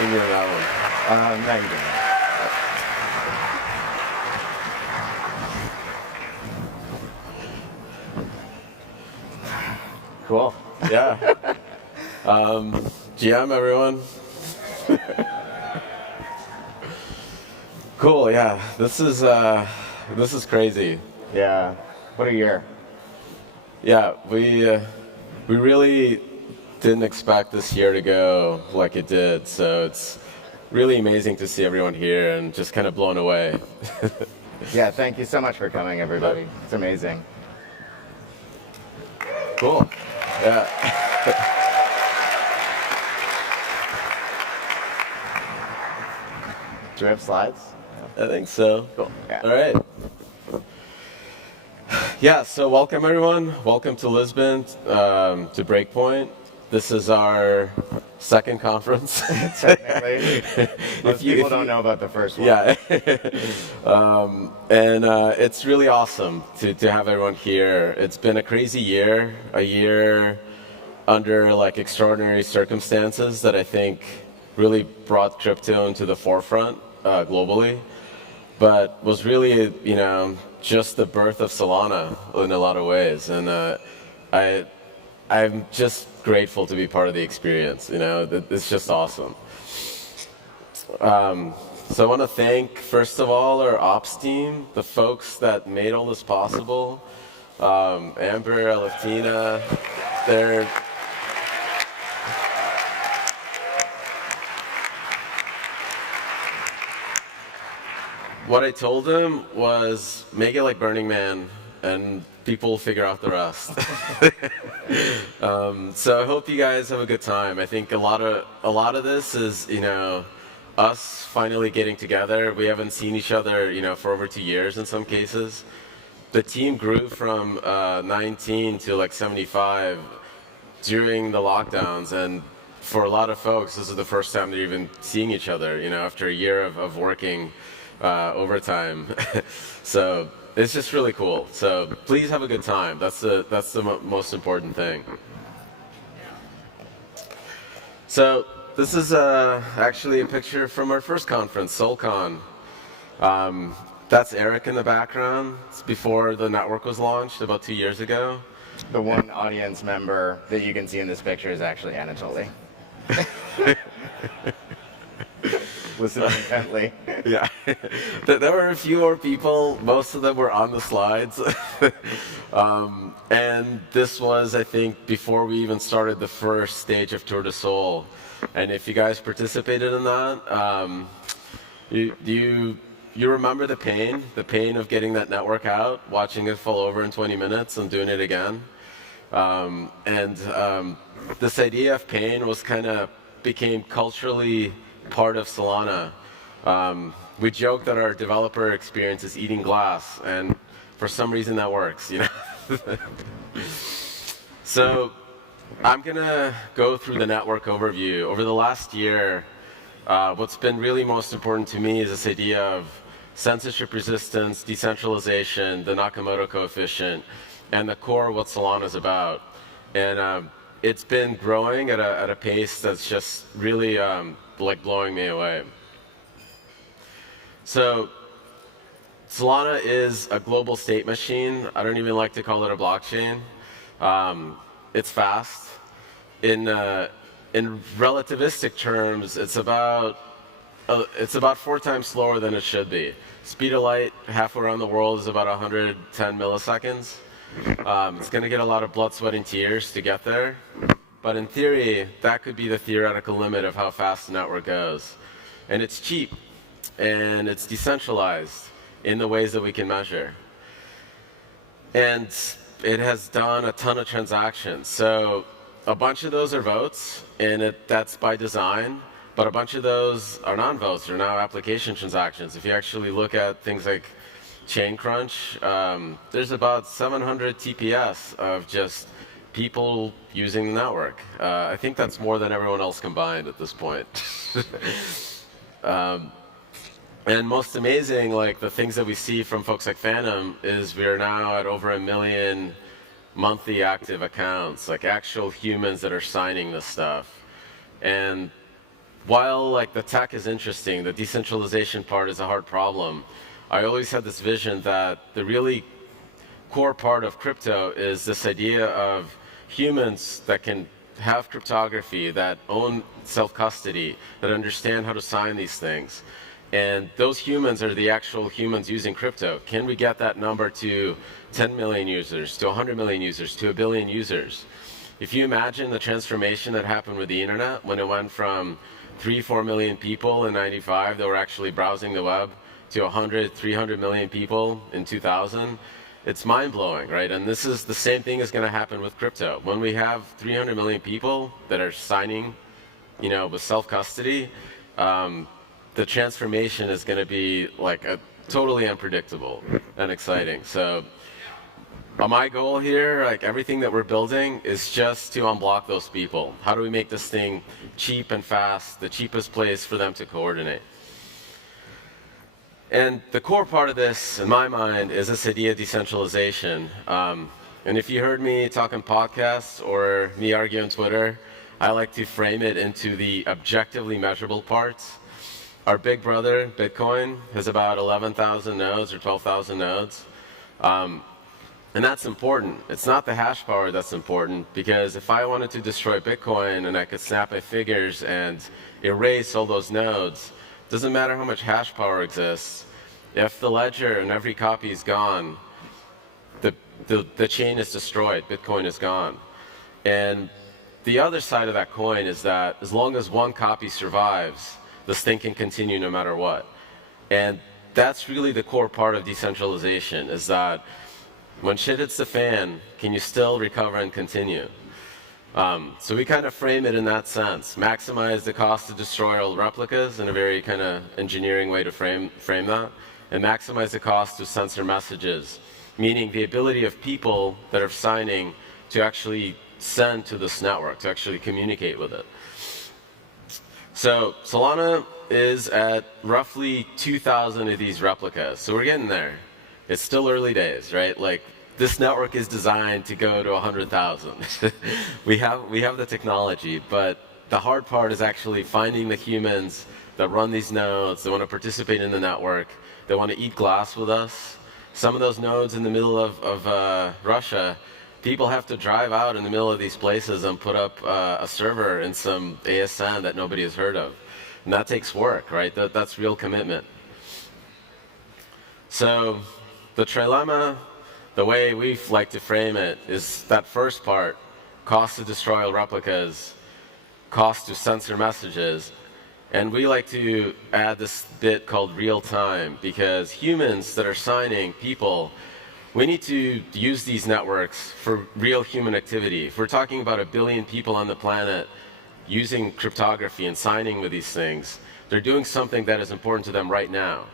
in your that one. No, you didn't. Cool. Yeah. GM, everyone. Cool. Yeah. This is crazy. Yeah. What a year. Yeah. We really didn't expect this year to go like it did. So it's really amazing to see everyone here and just kind of blown away. Yeah. Thank you so much for coming, everybody. It's amazing. Cool. Yeah. Do we have slides? I think so. Cool. Yeah. All right. Yeah, so welcome everyone. Welcome to Lisbon, to Breakpoint. This is our second conference. Technically. Most people don't know about the first one. Yeah. And it's really awesome to have everyone here. It's been a crazy year, a year under like extraordinary circumstances that I think really brought crypto into the forefront globally, but was really, just the birth of Solana in a lot of ways. And I'm just grateful to be part of the experience. It's just awesome. So I want to thank, first of all, our ops team, the folks that made all this possible. Amber, Aleftina, they're what I told them was make it like Burning Man, and people will figure out the rest. So I hope you guys have a good time. I think a lot of this is us finally getting together. We haven't seen each other for over 2 years in some cases. The team grew from 19 to like 75 during the lockdowns, and for a lot of folks, this is the first time they're even seeing each other. After a year of working overtime. So it's just really cool. So please have a good time. That's the most important thing. So this is actually a picture from our first conference, SolCon. That's Eric in the background. It's before the network was launched about 2 years ago. The one audience member that you can see in this picture is actually Anatoly. Listen intently. Yeah. There were a few more people. Most of them were on the slides. And this was, I think, before we even started the first stage of Tour de Sol. And if you guys participated in that, you remember the pain of getting that network out, watching it fall over in 20 minutes and doing it again. This idea of pain was became culturally part of Solana. We joke that our developer experience is eating glass, and for some reason that works, So I'm gonna go through the network overview. Over the last year, what's been really most important to me is this idea of censorship resistance, decentralization, the Nakamoto coefficient, and the core of what Solana is about. And it's been growing at a pace that's just really like blowing me away. So Solana is a global state machine. I don't even like to call it a blockchain. It's fast. In relativistic terms, it's about 4 times slower than it should be. Speed of light halfway around the world is about 110 milliseconds. It's going to get a lot of blood, sweat, and tears to get there. But in theory, that could be the theoretical limit of how fast the network goes. And it's cheap, and it's decentralized in the ways that we can measure. And it has done a ton of transactions. So a bunch of those are votes, and that's by design. But a bunch of those are non-votes. They're now application transactions. If you actually look at things like Chain Crunch, there's about 700 TPS of just people using the network. I think that's more than everyone else combined at this point. And most amazing, like the things that we see from folks like Phantom, is we are now at over 1 million monthly active accounts, like actual humans that are signing this stuff. And while like the tech is interesting, the decentralization part is a hard problem. I always had this vision that the really core part of crypto is this idea of humans that can have cryptography, that own self-custody, that understand how to sign these things. And those humans are the actual humans using crypto. Can we get that number to 10 million users, to 100 million users, to a billion users? If you imagine the transformation that happened with the internet when it went from 3-4 million people in 95 that were actually browsing the web to 100, 300 million people in 2000, it's mind-blowing, right? And this is the same thing is going to happen with crypto. When we have 300 million people that are signing, with self-custody, the transformation is going to be like totally unpredictable and exciting. So my goal here, like everything that we're building, is just to unblock those people. How do we make this thing cheap and fast, the cheapest place for them to coordinate? And the core part of this, in my mind, is this idea of decentralization. And if you heard me talk in podcasts or me argue on Twitter, I like to frame it into the objectively measurable parts. Our big brother, Bitcoin, has about 11,000 nodes or 12,000 nodes. And that's important. It's not the hash power that's important, because if I wanted to destroy Bitcoin and I could snap my fingers and erase all those nodes, it doesn't matter how much hash power exists. If the ledger and every copy is gone, the chain is destroyed, Bitcoin is gone. And the other side of that coin is that as long as one copy survives, this thing can continue no matter what. And that's really the core part of decentralization, is that when shit hits the fan, can you still recover and continue? So we kind of frame it in that sense. Maximize the cost to destroy old replicas in a very kind of engineering way to frame that. And maximize the cost to censor messages, meaning the ability of people that are signing to actually send to this network, to actually communicate with it. So Solana is at roughly 2,000 of these replicas. So we're getting there. It's still early days, right? Like, this network is designed to go to 100,000. we have the technology, but the hard part is actually finding the humans that run these nodes, that want to participate in the network, that want to eat glass with us. Some of those nodes in the middle of Russia, people have to drive out in the middle of these places and put up a server in some ASN that nobody has heard of. And that takes work, right? That's real commitment. So the trilemma, the way we like to frame it, is that first part, cost to destroy all replicas, cost to censor messages. And we like to add this bit called real time, because humans that are signing, people, we need to use these networks for real human activity. If we're talking about 1 billion people on the planet using cryptography and signing with these things, they're doing something that is important to them right now.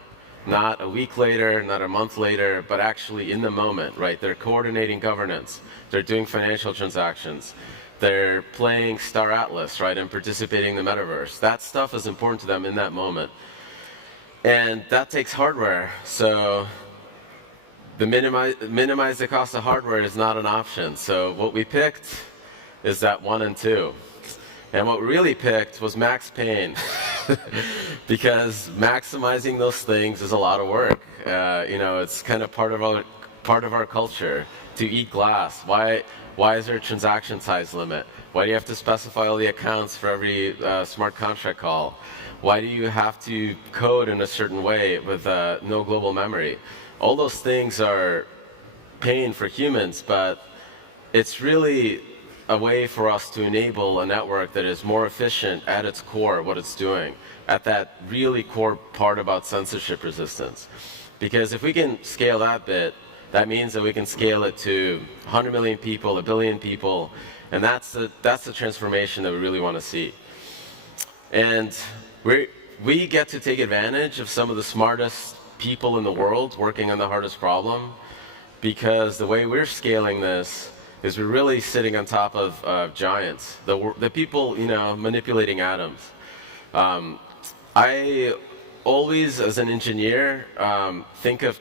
Not a week later, not a month later, but actually in the moment, right? They're coordinating governance. They're doing financial transactions. They're playing Star Atlas, right, and participating in the metaverse. That stuff is important to them in that moment. And that takes hardware. So the minimize the cost of hardware is not an option. So what we picked is that 1 and 2. And what we really picked was max pain, because maximizing those things is a lot of work. It's kind of part of our culture to eat glass. Why is there a transaction size limit? Why do you have to specify all the accounts for every smart contract call? Why do you have to code in a certain way with no global memory? All those things are pain for humans, but it's really a way for us to enable a network that is more efficient at its core, what it's doing, at that really core part about censorship resistance. Because if we can scale that bit, that means that we can scale it to 100 million people, 1 billion people, and that's the transformation that we really want to see. And we get to take advantage of some of the smartest people in the world working on the hardest problem, because the way we're scaling this is we're really sitting on top of giants, the people manipulating atoms. I always, as an engineer, think of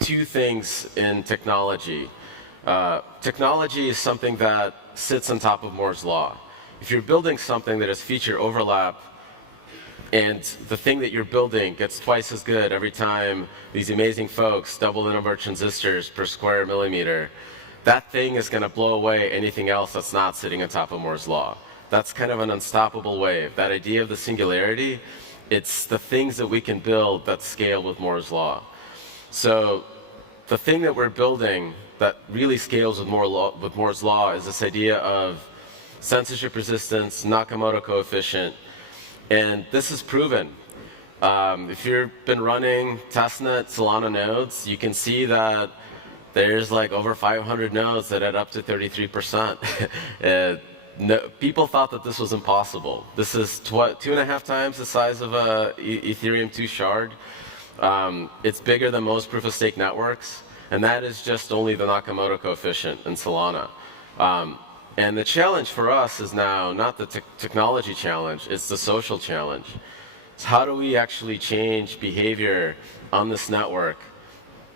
2 things in technology. Technology is something that sits on top of Moore's law. If you're building something that has feature overlap And the thing that you're building gets twice as good every time these amazing folks double the number of transistors per square millimeter. That thing is going to blow away anything else that's not sitting on top of Moore's law. That's kind of an unstoppable wave. That idea of the singularity, it's the things that we can build that scale with Moore's law. So the thing that we're building that really scales with Moore's law is this idea of censorship resistance, Nakamoto coefficient, and this is proven. If you've been running testnet Solana nodes, you can see that there's like over 500 nodes that add up to 33%. People thought that this was impossible. This is 2.5 times the size of a Ethereum 2 shard. It's bigger than most proof-of-stake networks, and that is just only the Nakamoto coefficient in Solana. And the challenge for us is now not the technology challenge, it's the social challenge. It's how do we actually change behavior on this network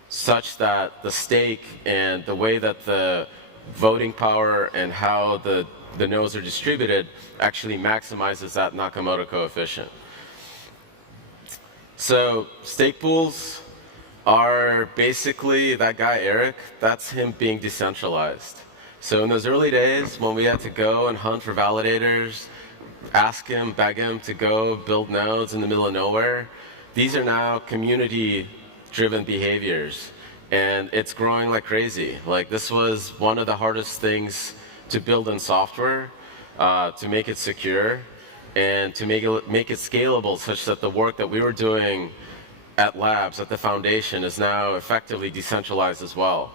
such that the stake and the way that the voting power and how the nodes are distributed actually maximizes that Nakamoto coefficient. So stake pools are basically that guy Eric, that's him being decentralized. So in those early days when we had to go and hunt for validators, ask him, beg him to go build nodes in the middle of nowhere, these are now community-driven behaviors. And it's growing like crazy. Like this was one of the hardest things to build in software, to make it secure, and to make it scalable such that the work that we were doing at labs, at the foundation, is now effectively decentralized as well.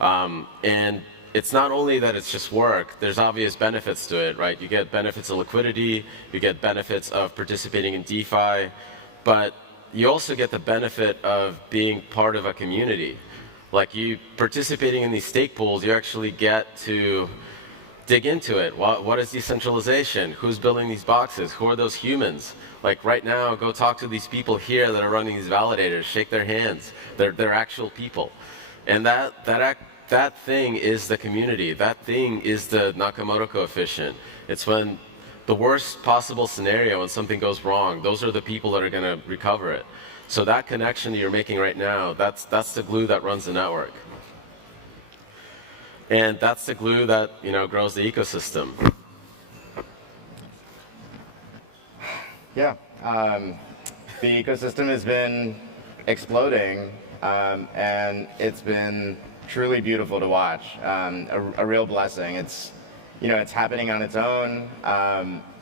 And it's not only that it's just work, there's obvious benefits to it, right? You get benefits of liquidity, you get benefits of participating in DeFi, but you also get the benefit of being part of a community. Like you participating in these stake pools, you actually get to dig into it. What is decentralization? Who's building these boxes? Who are those humans? Like right now, go talk to these people here that are running these validators, shake their hands. They're actual people. And that thing is the community. That thing is the Nakamoto coefficient. It's when the worst possible scenario, when something goes wrong, those are the people that are going to recover it. So that connection that you're making right now, that's the glue that runs the network. And that's the glue that grows the ecosystem. Yeah, the ecosystem has been exploding, and it's been truly beautiful to watch. A real blessing. It's happening on its own.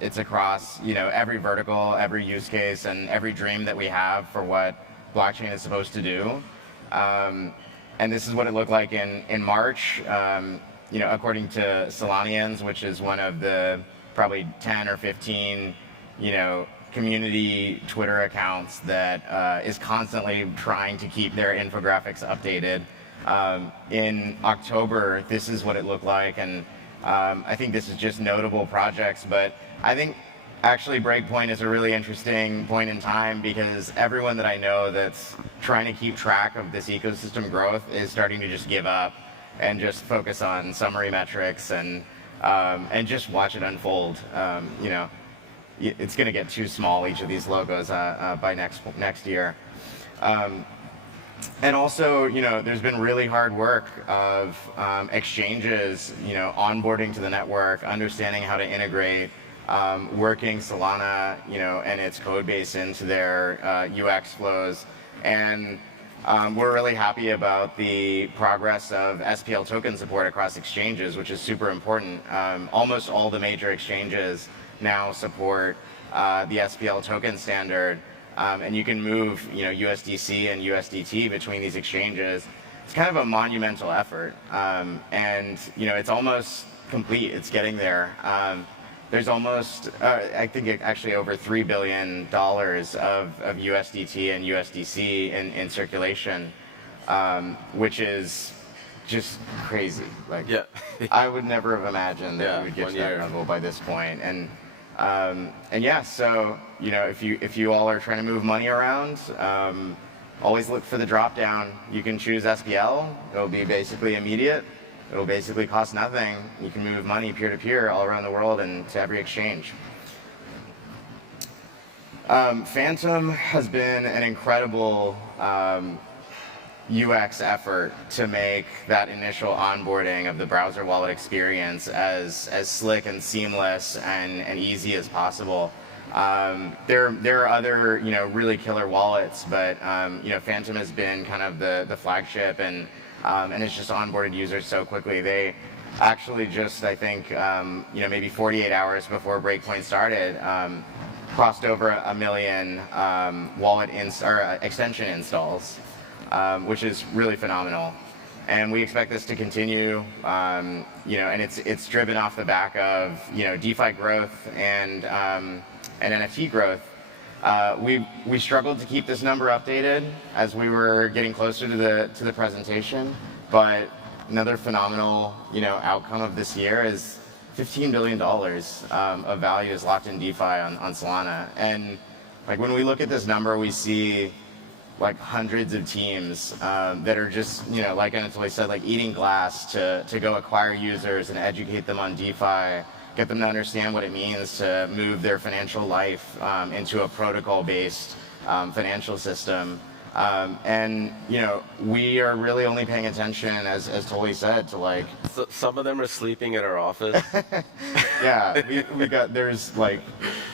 It's across every vertical, every use case, and every dream that we have for what blockchain is supposed to do. And this is what it looked like in March. According to Solanians, which is one of the probably 10 or 15 community Twitter accounts that is constantly trying to keep their infographics updated. In October, this is what it looked like, and I think this is just notable projects, but I think actually Breakpoint is a really interesting point in time because everyone that I know that's trying to keep track of this ecosystem growth is starting to just give up and just focus on summary metrics and just watch it unfold. It's going to get too small, each of these logos, by next year. And also, there's been really hard work of exchanges, onboarding to the network, understanding how to integrate, working Solana, and its code base into their UX flows. And we're really happy about the progress of SPL token support across exchanges, which is super important. Almost all the major exchanges now support the SPL token standard. And you can move, USDC and USDT between these exchanges. It's kind of a monumental effort, and it's almost complete. It's getting there. There's almost, I think, actually over $3 billion of USDT and USDC in circulation, which is just crazy. Like, yeah. I would never have imagined that we would get to that level by this point. And yeah, so if you all are trying to move money around, always look for the drop down. You can choose SPL. It'll be basically immediate. It'll basically cost nothing. You can move money peer to peer all around the world and to every exchange. Phantom has been an incredible UX effort to make that initial onboarding of the browser wallet experience as slick and seamless and easy as possible. There are other really killer wallets, but Phantom has been kind of the flagship, and it's just onboarded users so quickly. They actually just, I think, maybe 48 hours before Breakpoint started, crossed over 1 million extension installs, which is really phenomenal. And we expect this to continue, and it's driven off the back of DeFi growth and NFT growth. We struggled to keep this number updated as we were getting closer to the presentation, but another phenomenal outcome of this year is $15 billion of value is locked in DeFi on Solana. And like when we look at this number, we see like hundreds of teams that are just, like Anatoly said, like eating glass to go acquire users and educate them on DeFi, get them to understand what it means to move their financial life into a protocol-based financial system. And we are really only paying attention, as Toly said, to like. So some of them are sleeping at our office. Yeah, there's like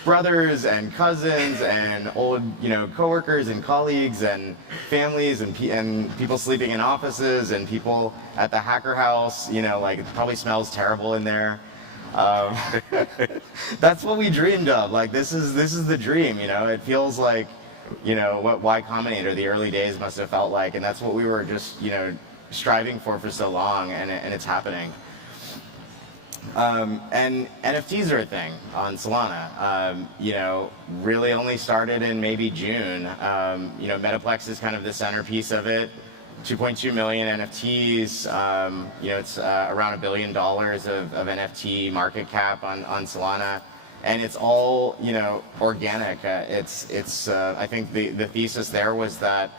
brothers and cousins and old coworkers and colleagues and families and people sleeping in offices and people at the hacker house. Like it probably smells terrible in there. That's what we dreamed of. Like this is the dream. It feels like. What Y Combinator the early days must have felt like, and that's what we were just striving for so long, and it's happening. And NFTs are a thing on Solana. Really only started in maybe June. Metaplex is kind of the centerpiece of it. 2.2 million NFTs. It's around $1 billion of NFT market cap on Solana. And it's all, organic. I think the thesis there was that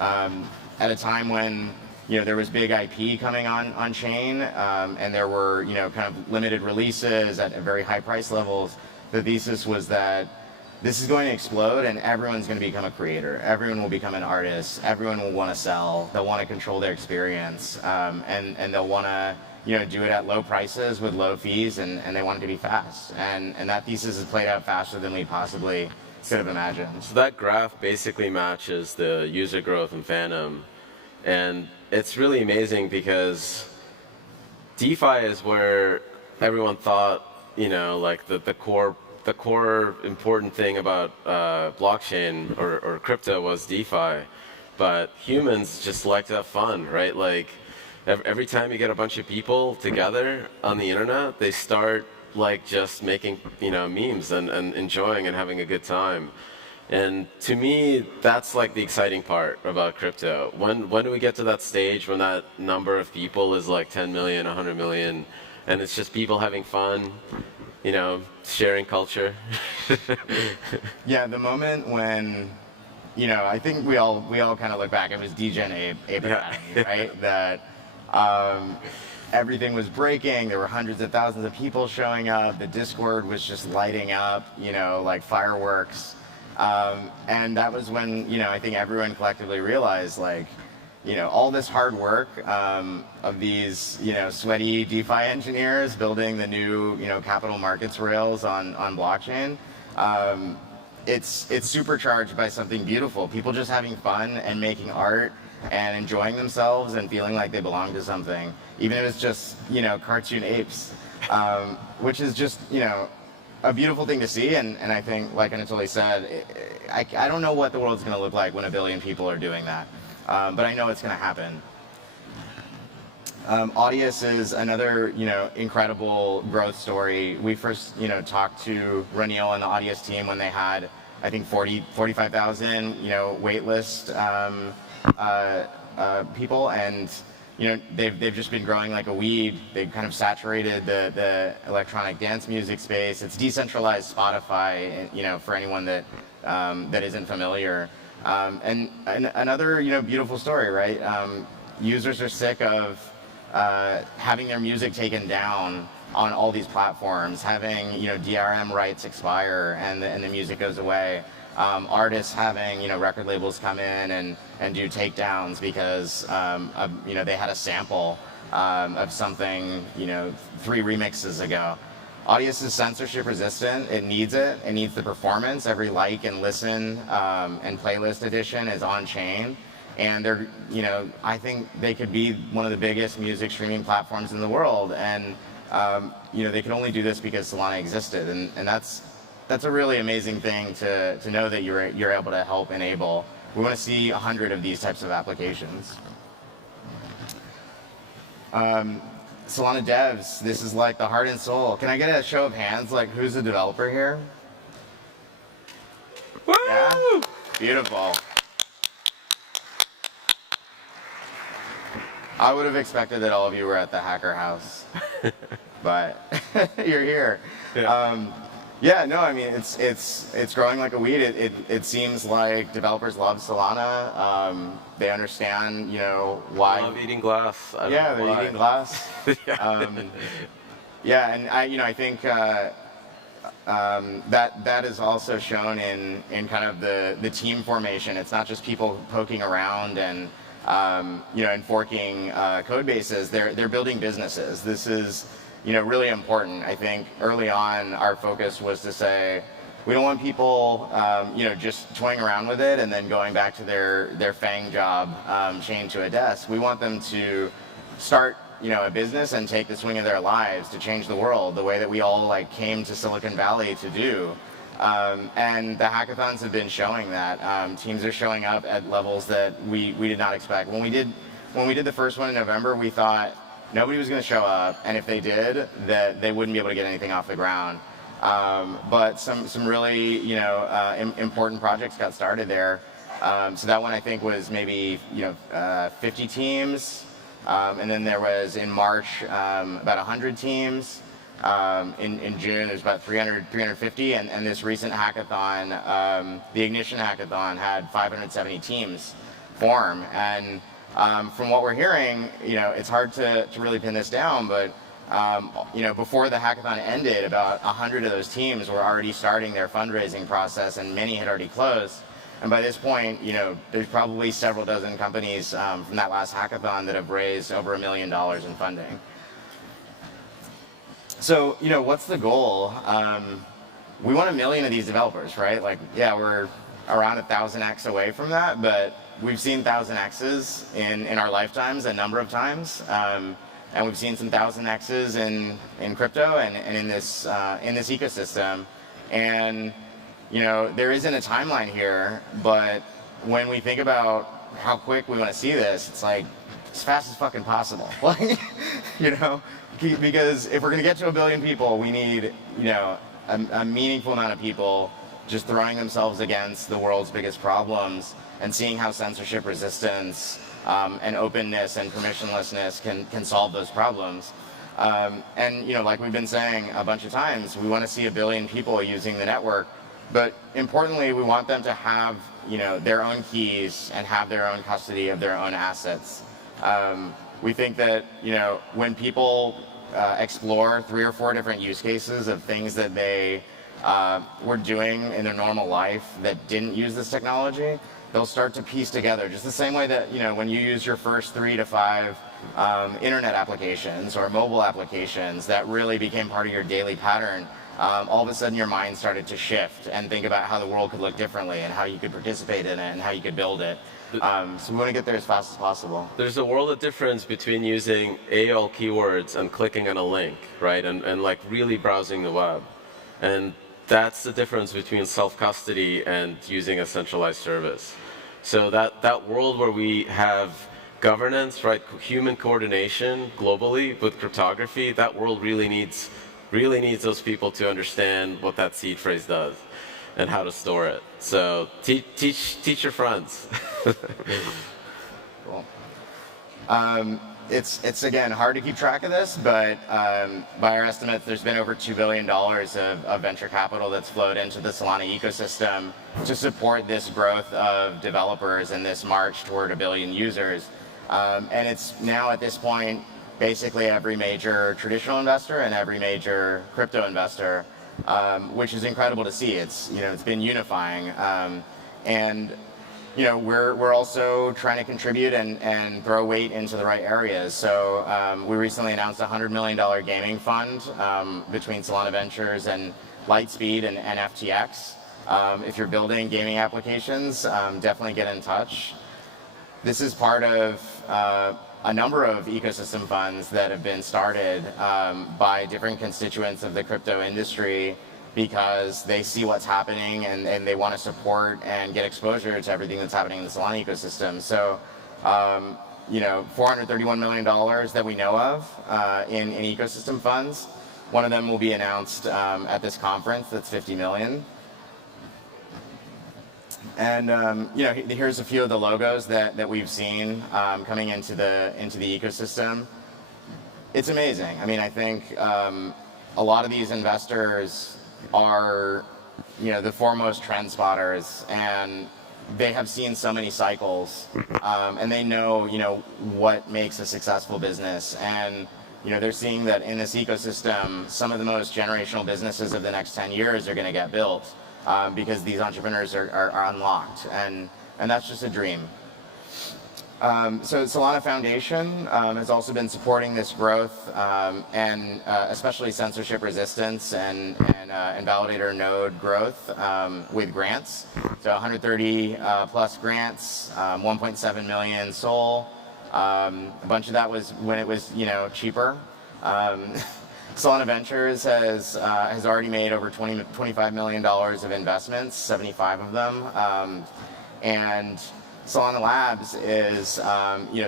at a time when, there was big IP coming on chain, and there were, kind of limited releases at very high price levels, the thesis was that this is going to explode and everyone's going to become a creator. Everyone will become an artist. Everyone will want to sell. They'll want to control their experience, and they'll want to do it at low prices with low fees, and they want it to be fast. And that thesis has played out faster than we possibly could have imagined. So that graph basically matches the user growth in Phantom. And it's really amazing because DeFi is where everyone thought, like the core important thing about blockchain or crypto was DeFi. But humans just like to have fun, right? Like, every time you get a bunch of people together on the internet, they start like just making memes and enjoying and having a good time. And to me, that's like the exciting part about crypto. When do we get to that stage when that number of people is like 10 million, 100 million, and it's just people having fun, sharing culture? Yeah, the moment when I think we all kind of look back. It was Degen Ape Academy, right? That. Everything was breaking. There were hundreds of thousands of people showing up. The Discord was just lighting up, like fireworks. And that was when, I think everyone collectively realized, like, all this hard work of these, sweaty DeFi engineers building the new, capital markets rails on blockchain. It's supercharged by something beautiful. People just having fun and making art and enjoying themselves and feeling like they belong to something, even if it's just cartoon apes, which is just a beautiful thing to see. And I think, like Anatoly said, I don't know what the world's going to look like when 1 billion people are doing that, but I know it's going to happen. Audius is another incredible growth story. We first talked to Raniel and the Audius team when they had, I think, 45,000 waitlist people, and they've just been growing like a weed. They've kind of saturated the electronic dance music space. It's decentralized Spotify, for anyone that isn't familiar. And another beautiful story, right? Users are sick of having their music taken down on all these platforms, having DRM rights expire and the music goes away. Artists having record labels come in and do takedowns because they had a sample of something 3 remixes ago. Audience is censorship resistant. It needs it. It needs the performance. Every like and listen and playlist edition is on chain, and they're I think they could be one of the biggest music streaming platforms in the world, and they could only do this because Solana existed, and that's a really amazing thing to know that you're able to help enable. We want to see 100 of these types of applications. Solana devs, this is like the heart and soul. Can I get a show of hands, like who's a developer here? Woo! Yeah? Beautiful. I would have expected that all of you were at the hacker house, but you're here. Yeah. Yeah, no, I mean it's growing like a weed. It seems like developers love Solana. They understand, why. I love eating glass. Yeah, they're eating glass. Yeah, and I think that is also shown in kind of the team formation. It's not just people poking around and and forking code bases. They're building businesses. This is really important. I think early on our focus was to say we don't want people just toying around with it and then going back to their FANG job chained to a desk. We want them to start a business and take the swing of their lives to change the world the way that we all came to Silicon Valley to do. And the hackathons have been showing that. Teams are showing up at levels that we did not expect. When we did the first one in November, we thought nobody was going to show up, and if they did, that they wouldn't be able to get anything off the ground. But some really important projects got started there. So that one I think was maybe 50 teams, and then there was in March about 100 teams. In June there's about 350, and this recent hackathon, the Ignition hackathon, had 570 teams form. And from what we're hearing, it's hard to really pin this down, but before the hackathon ended, about 100 of those teams were already starting their fundraising process, and many had already closed. And by this point, there's probably several dozen companies from that last hackathon that have raised over $1 million in funding. So, what's the goal? We want 1 million of these developers, right? We're around 1,000x away from that, but we've seen 1,000x's in our lifetimes a number of times, and we've seen some 1,000x's in crypto and in this ecosystem. And there isn't a timeline here, but when we think about how quick we want to see this, it's like as fast as fucking possible. Because if we're going to get to 1 billion people, we need a meaningful amount of people just throwing themselves against the world's biggest problems and seeing how censorship resistance and openness and permissionlessness can solve those problems. And like we've been saying a bunch of times, we want to see 1 billion people using the network, but importantly, we want them to have their own keys and have their own custody of their own assets. We think that when people explore 3 or 4 different use cases of things that they were doing in their normal life that didn't use this technology, they'll start to piece together, just the same way that when you use your first 3 to 5 internet applications or mobile applications that really became part of your daily pattern, all of a sudden your mind started to shift and think about how the world could look differently and how you could participate in it and how you could build it. So we want to get there as fast as possible. There's a world of difference between using AOL keywords and clicking on a link, right? And really browsing the web. And that's the difference between self-custody and using a centralized service. So that world where we have governance, right, human coordination globally with cryptography, that world really needs those people to understand what that seed phrase does and how to store it. So teach your friends. Cool. It's again hard to keep track of this, but by our estimates, there's been over $2 billion of venture capital that's flowed into the Solana ecosystem to support this growth of developers and this march toward 1 billion users. And it's now at this point basically every major traditional investor and every major crypto investor, which is incredible to see. It's been unifying, and we're also trying to contribute and throw weight into the right areas. So we recently announced a $100 million gaming fund between Solana Ventures and Lightspeed and FTX. If you're building gaming applications, definitely get in touch. This is part of a number of ecosystem funds that have been started by different constituents of the crypto industry because they see what's happening and they want to support and get exposure to everything that's happening in the Solana ecosystem. So, $431 million that we know of in ecosystem funds. One of them will be announced at this conference. That's $50 million. And here's a few of the logos that we've seen coming into the ecosystem. It's amazing. I mean, I think a lot of these investors are the foremost trend spotters, and they have seen so many cycles, and they know what makes a successful business, and they're seeing that in this ecosystem, some of the most generational businesses of the next 10 years are going to get built. Because these entrepreneurs are unlocked, and that's just a dream. So Solana Foundation has also been supporting this growth and especially censorship resistance and validator node growth with grants. So 130 plus grants, 1.7 million SOL. A bunch of that was when it was cheaper. Solana Ventures has already made over $25 million of investments, 75 of them, and Solana Labs is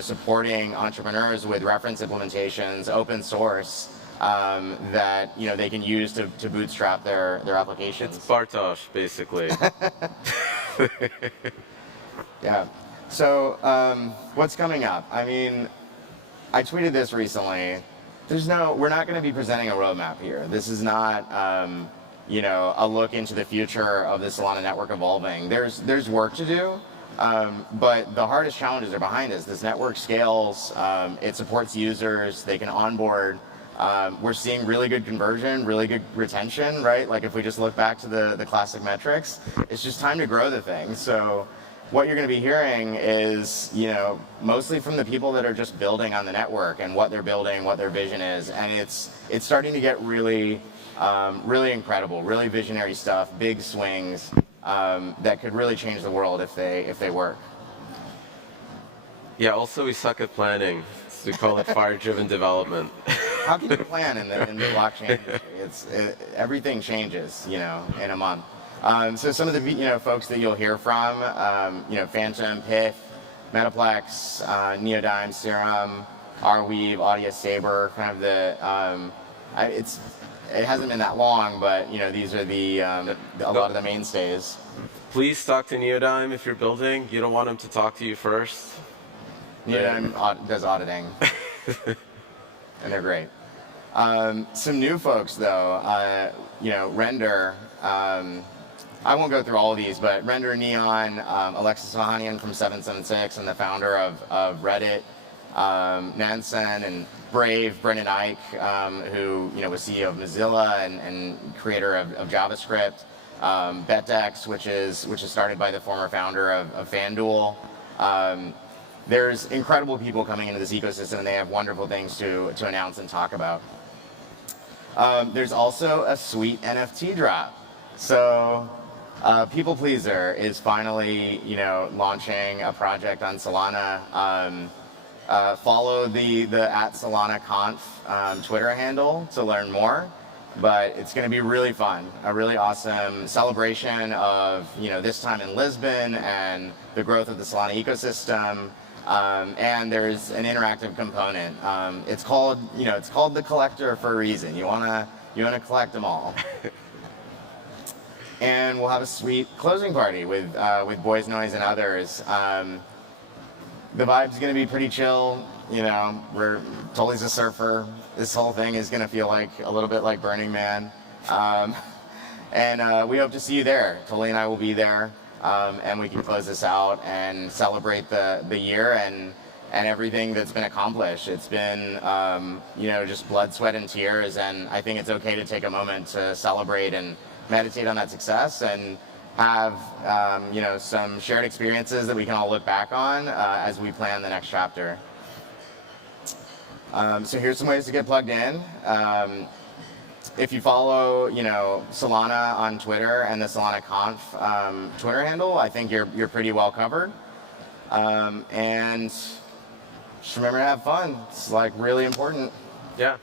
supporting entrepreneurs with reference implementations, open source, that they can use to bootstrap their applications. It's Bartosz, basically. Yeah. So what's coming up? I mean, I tweeted this recently. We're not going to be presenting a roadmap here. This is not, a look into the future of the Solana network evolving. There's work to do, but the hardest challenges are behind us. This network scales, it supports users, they can onboard. We're seeing really good conversion, really good retention, right? Like if we just look back to the classic metrics, it's just time to grow the thing. So what you're going to be hearing is, mostly from the people that are just building on the network and what they're building, what their vision is, and it's starting to get really, really incredible, really visionary stuff, big swings that could really change the world if they work. Yeah. Also, we suck at planning. So we call it fire-driven development. How can you plan in the blockchain industry? Everything changes, in a month. So some of the folks that you'll hear from, Phantom, Pith, Metaplex, Neodyme, Serum, Arweave, Audia Saber, kind of it hasn't been that long, but these are a lot of the mainstays. Please talk to Neodyme if you're building. You don't want him to talk to you first. Neodyme does auditing, and they're great. Some new folks though, Render. I won't go through all of these, but Render, Neon, Alexis Ohanian from 776, and the founder of Reddit, Nansen, and Brave, Brendan Eich, who was CEO of Mozilla and creator of JavaScript, BetDex, which is started by the former founder of FanDuel. There's incredible people coming into this ecosystem, and they have wonderful things to announce and talk about. There's also a sweet NFT drop. So People Pleaser is finally, launching a project on Solana. Follow the @SolanaConf Twitter handle to learn more. But it's going to be really fun, a really awesome celebration of this time in Lisbon and the growth of the Solana ecosystem. And there's an interactive component. It's called the Collector for a reason. You wanna collect them all. And we'll have a sweet closing party with Boys Noise and others. The vibe's gonna be pretty chill. Tully's a surfer. This whole thing is gonna feel like a little bit like Burning Man. And we hope to see you there. Tully and I will be there, and we can close this out and celebrate the year and and everything that's been accomplished. It's been, just blood, sweat, and tears, and I think it's okay to take a moment to celebrate and meditate on that success and have, some shared experiences that we can all look back on as we plan the next chapter. So here's some ways to get plugged in. If you follow, Solana on Twitter and the Solana Conf Twitter handle, I think you're pretty well covered. And just remember to have fun. It's like really important. Yeah.